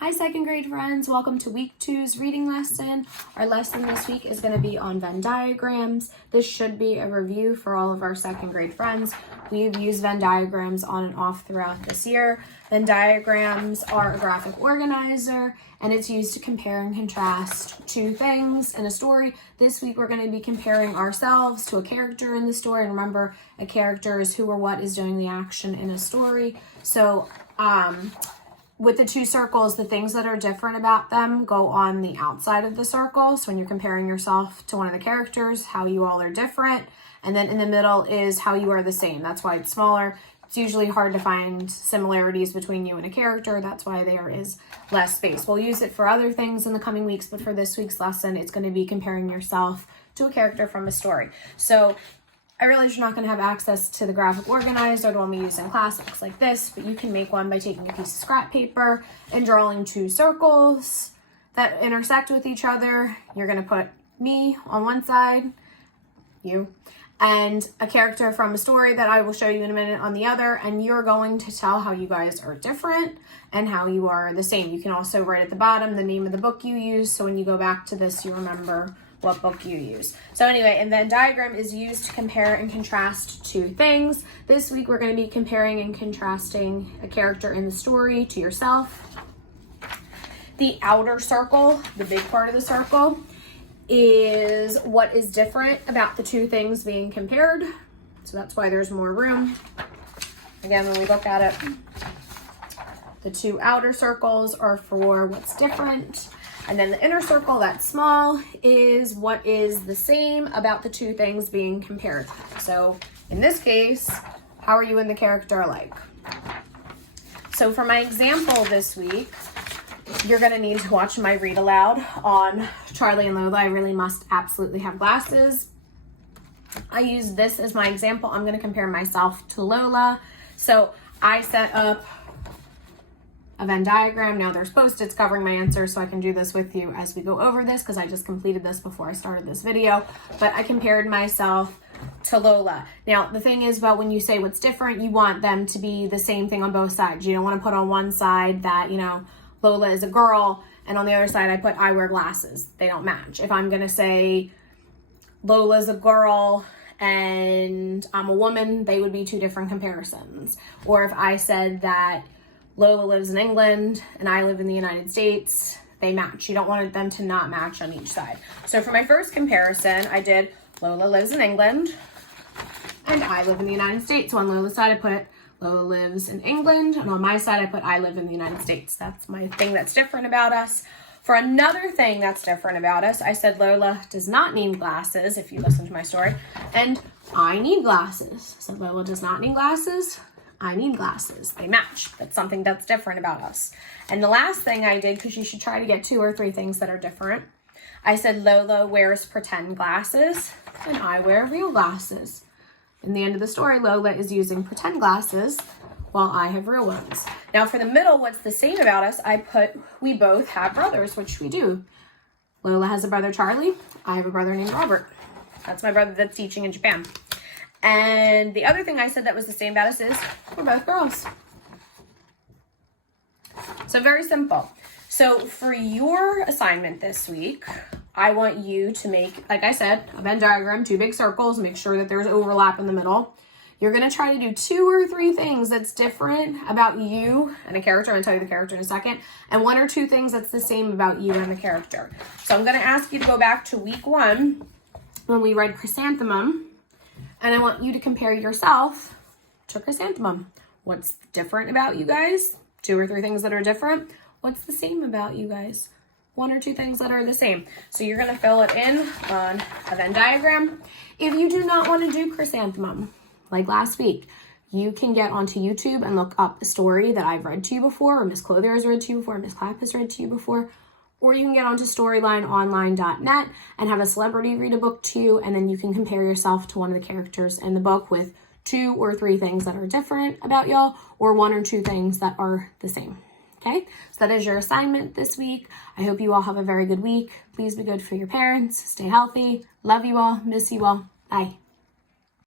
Hi second grade friends, welcome to week 2's reading lesson. Our lesson this week is going to be on Venn diagrams. This should be a review for all of our second grade friends. We've used Venn diagrams on and off throughout this year. Venn diagrams are a graphic organizer and it's used to compare and contrast two things in a story. This week we're going to be comparing ourselves to a character in the story, and remember, a character is who or what is doing the action in a story. So with the two circles, the things that are different about them go on the outside of the circle. So when you're comparing yourself to one of the characters, how you all are different. And then in the middle is how you are the same. That's why it's smaller. It's usually hard to find similarities between you and a character. That's why there is less space. We'll use it for other things in the coming weeks, but for this week's lesson, it's going to be comparing yourself to a character from a story. So I realize you're not going to have access to the graphic organizer, the one we use in class. It looks like this, but you can make one by taking a piece of scrap paper and drawing two circles that intersect with each other. You're going to put me on one side, you, and a character from a story that I will show you in a minute on the other, and you're going to tell how you guys are different and how you are the same. You can also write at the bottom the name of the book you use, so when you go back to this, you remember what book you use. So anyway, and then diagram is used to compare and contrast two things. This week we're going to be comparing and contrasting a character in the story to yourself. The outer circle, the big part of the circle, is what is different about the two things being compared. So that's why there's more room. Again, when we look at it, the two outer circles are for what's different. And then the inner circle, that's small, is what is the same about the two things being compared. So in this case, how are you and the character alike? So for my example this week, you're going to need to watch my read aloud on Charlie and Lola. I really must absolutely have glasses. I use this as my example. I'm going to compare myself to Lola. So I set up a Venn diagram. Now there's Post-its covering my answers, so I can do this with you as we go over this because I just completed this before I started this video. But I compared myself to Lola. Now the thing is about when you say what's different, you want them to be the same thing on both sides. You don't want to put on one side that, Lola is a girl, and on the other side I put I wear glasses. They don't match. If I'm going to say Lola's a girl and I'm a woman, they would be two different comparisons. Or if I said that Lola lives in England and I live in the United States, they match. You don't want them to not match on each side. So for my first comparison, I did Lola lives in England and I live in the United States. So on Lola's side, I put Lola lives in England, and on my side, I put I live in the United States. That's my thing that's different about us. For another thing that's different about us, I said Lola does not need glasses, if you listen to my story, and I need glasses. So Lola does not need glasses. I need glasses. They match. That's something that's different about us. And the last thing I did, because you should try to get 2 or 3 things that are different, I said Lola wears pretend glasses and I wear real glasses. In the end of the story, Lola is using pretend glasses while I have real ones. Now for the middle, what's the same about us, I put we both have brothers, which we do. Lola has a brother, Charlie. I have a brother named Robert. That's my brother that's teaching in Japan. And the other thing I said that was the same about us is we're both girls. So very simple. So for your assignment this week, I want you to make, like I said, a Venn diagram, 2 big circles, make sure that there's overlap in the middle. You're going to try to do 2 or 3 things that's different about you and a character. I'm going to tell you the character in a second. And 1 or 2 things that's the same about you and the character. So I'm going to ask you to go back to week 1 when we read Chrysanthemum. And I want you to compare yourself to Chrysanthemum. What's different about you guys? 2 or 3 things that are different. What's the same about you guys? 1 or 2 things that are the same. So you're going to fill it in on a Venn diagram. If you do not want to do Chrysanthemum, like last week, you can get onto YouTube and look up a story that I've read to you before, or Miss Clothier has read to you before, or Miss Clapp has read to you before. Or you can get onto storylineonline.net and have a celebrity read a book to you, and then you can compare yourself to one of the characters in the book with 2 or 3 things that are different about y'all, or 1 or 2 things that are the same. Okay, so that is your assignment this week. I hope you all have a very good week. Please be good for your parents. Stay healthy. Love you all. Miss you all. Bye.